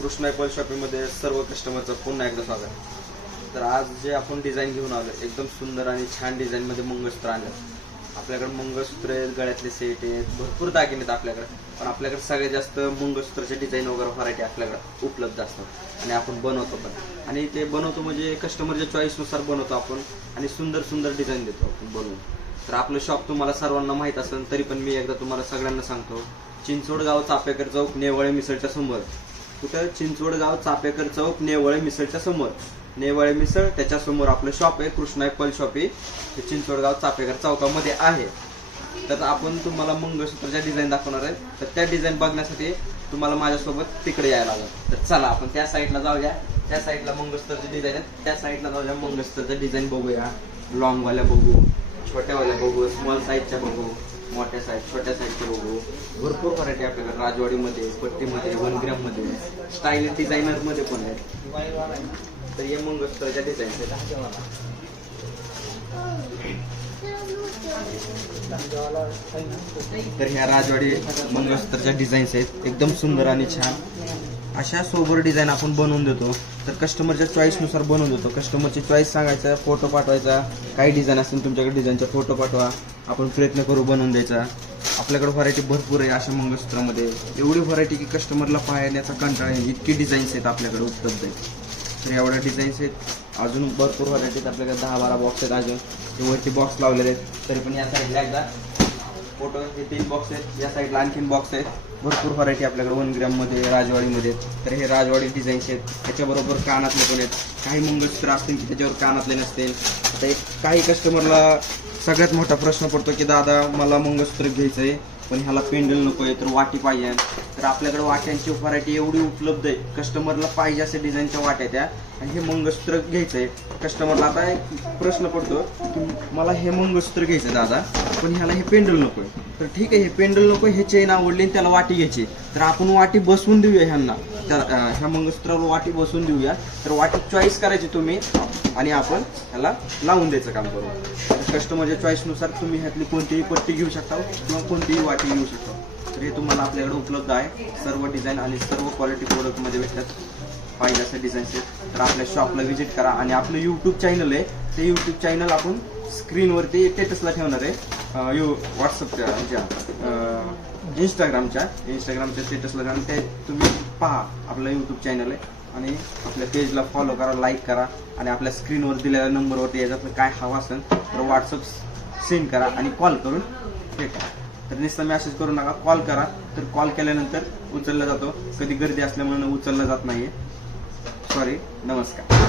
पल शॉपिंगमध्ये सर्व कस्टमरचं पुन्हा एकदा स्वागत तर आज जे आपण डिझाईन घेऊन आलो एकदम सुंदर आणि छान डिझाईनमध्ये मंगळसूत्र आणलं. आपल्याकडे मंगळसूत्र आहेत गळ्यातले सेट आहेत भरपूर दागिने आहेत आपल्याकडे. पण आपल्याकडे सगळ्यात जास्त मंगळसूत्राचे डिझाईन वगैरे व्हरायटी आपल्याकडे उपलब्ध असतात. आणि आपण बनवतो पण. आणि ते बनवतो म्हणजे कस्टमरच्या चॉईसनुसार बनवतो आपण आणि सुंदर सुंदर डिझाईन देतो आपण बनवून. तर आपलं शॉप तुम्हाला सर्वांना माहीत असेल तरी पण मी एकदा तुम्हाला सगळ्यांना सांगतो चिंचोड गाव चापेकर चौक नेवळे मिसळच्या समोर. कुठं? चिंचवड गाव चापेकर चौक नेवळे मिसळच्या समोर. नेवळे मिसळ त्याच्यासमोर आपलं शॉप आहे कृष्णा पल शॉप आहे ते चिंचवड गाव चापेकर चौकामध्ये आहे. तर आपण तुम्हाला मंगळसूत्राच्या डिझाईन दाखवणार आहे. तर त्या डिझाईन बघण्यासाठी तुम्हाला माझ्यासोबत तिकडे यायला लागेल. तर चला आपण त्या साईडला जाऊया. त्या साईडला मंगळसूत्राचे डिझाईन आहेत त्या साईडला जाऊया मंगळसूत्राचं डिझाईन बघूया. लॉंगवाल्या बघू छोट्यावाल्या बघू स्मॉल साईजच्या बघू. मोठ्या साईज छोट्या साईजचे बघू भरपूर व्हरायटी आपल्याकडे. राजवाडीमध्ये पट्टीमध्ये वन ग्राममध्ये स्टाईल डिझायनरमध्ये पण आहेत. तर हे मंगळस्थळच्या डिझाईन आहेत. तर ह्या राजवाडी मंगळसूत्राच्या डिझाईन्स आहेत. एकदम सुंदर आणि छान. अशा सोबर डिझाईन आपण बनवून देतो. तर कस्टमरच्या चॉईसनुसार बनवून देतो. कस्टमरची चॉईस सांगायचा फोटो पाठवायचा. काही डिझाईन असेल तुमच्याकडे डिझाईनचा फोटो पाठवा. आपण प्रयत्न करू बनवून द्यायचा. आपल्याकडे व्हरायटी भरपूर आहे अशा मंगळसूत्रामध्ये. एवढी व्हरायटी की कस्टमरला पाहण्याचा कंटाळा आहे इतकी डिझाईन्स आहेत आपल्याकडे उपलब्ध आहेत. तर एवढ्या डिझाईन्स आहेत. अजून भरपूर व्हरायटी आहेत. आपल्याकडे दहा बारा बॉक्स आहेत अजून. वरती बॉक्स लावलेले आहेत. तरी पण या साईडला एकदा फोटो हे तीन बॉक्स आहेत. या साईडला आणखीन बॉक्स आहेत. भरपूर व्हरायटी आपल्याकडे. वन ग्रॅममध्ये राजवाडीमध्ये. तर हे राजवाडी डिझाईन्स आहेत. त्याच्याबरोबर कानातले पण आहेत. काही मंगळसूत्र असतील की त्याच्यावर कानातले नसतील. आता एक काही कस्टमरला सगळ्यात मोठा प्रश्न पडतो की दादा मला मंगळसूत्र घ्यायचं आहे पण ह्याला पेंडल नको आहे तर वाटी पाहिजे. तर आपल्याकडे वाट्यांची व्हरायटी एवढी उपलब्ध आहे. कस्टमरला पाहिजे असे डिझाईनच्या वाट्या त्या. आणि हे मंगळसूत्र घ्यायचं आहे कस्टमरला आता एक प्रश्न पडतो की मला हे मंगळसूत्र घ्यायचं आहे दादा पण ह्याला हे पेंडल नको आहे तर ठीक आहे हे पेंडल नको हे चेन आवडली आणि त्याला वाटी घ्यायची. तर आपण वाटी बसवून देऊया ह्यांना. त्या ह्या मंगळसूत्रावर वाटी बसवून देऊया. तर वाटी चॉईस करायची तुम्ही आणि आपण ह्याला लावून द्यायचं काम करू कस्टमरच्या चॉईसनुसार तुम्ही ह्यातली कोणतीही पट्टी घेऊ शकता किंवा कोणतीही वाटी घेऊ शकता. तर हे तुम्हाला आपल्याकडे उपलब्ध आहे. सर्व डिझाईन आणि सर्व क्वालिटी प्रोडक्टमध्ये भेटतात. पाहिजे असे डिझाईन्स आहेत तर आपल्या शॉपला व्हिजिट करा. आणि आपलं यूट्यूब चॅनल आहे ते यूट्यूब चॅनल आपण स्क्रीनवरती स्टेटसला ठेवणार आहे. यू व्हॉट्सअपच्या ह्याच्या इंस्टाग्रामच्या इंस्टाग्रामच्या स्टेटसला ठेवणार ते तुम्ही पहा. आपलं यूट्यूब चॅनल आहे. आणि आपल्या पेजला फॉलो करा लाईक करा. आणि आपल्या स्क्रीनवर दिलेल्या नंबरवरती याच्यातलं काय हवं असेल तर व्हॉट्सअप सेंड करा आणि कॉल करून हे करा. तर नुसतं मेसेज करू नका कॉल करा. तर कॉल केल्यानंतर उचलला जातो. कधी गर्दी असल्यामुळे उचलला जात नाहीये. सॉरी नमस्कार.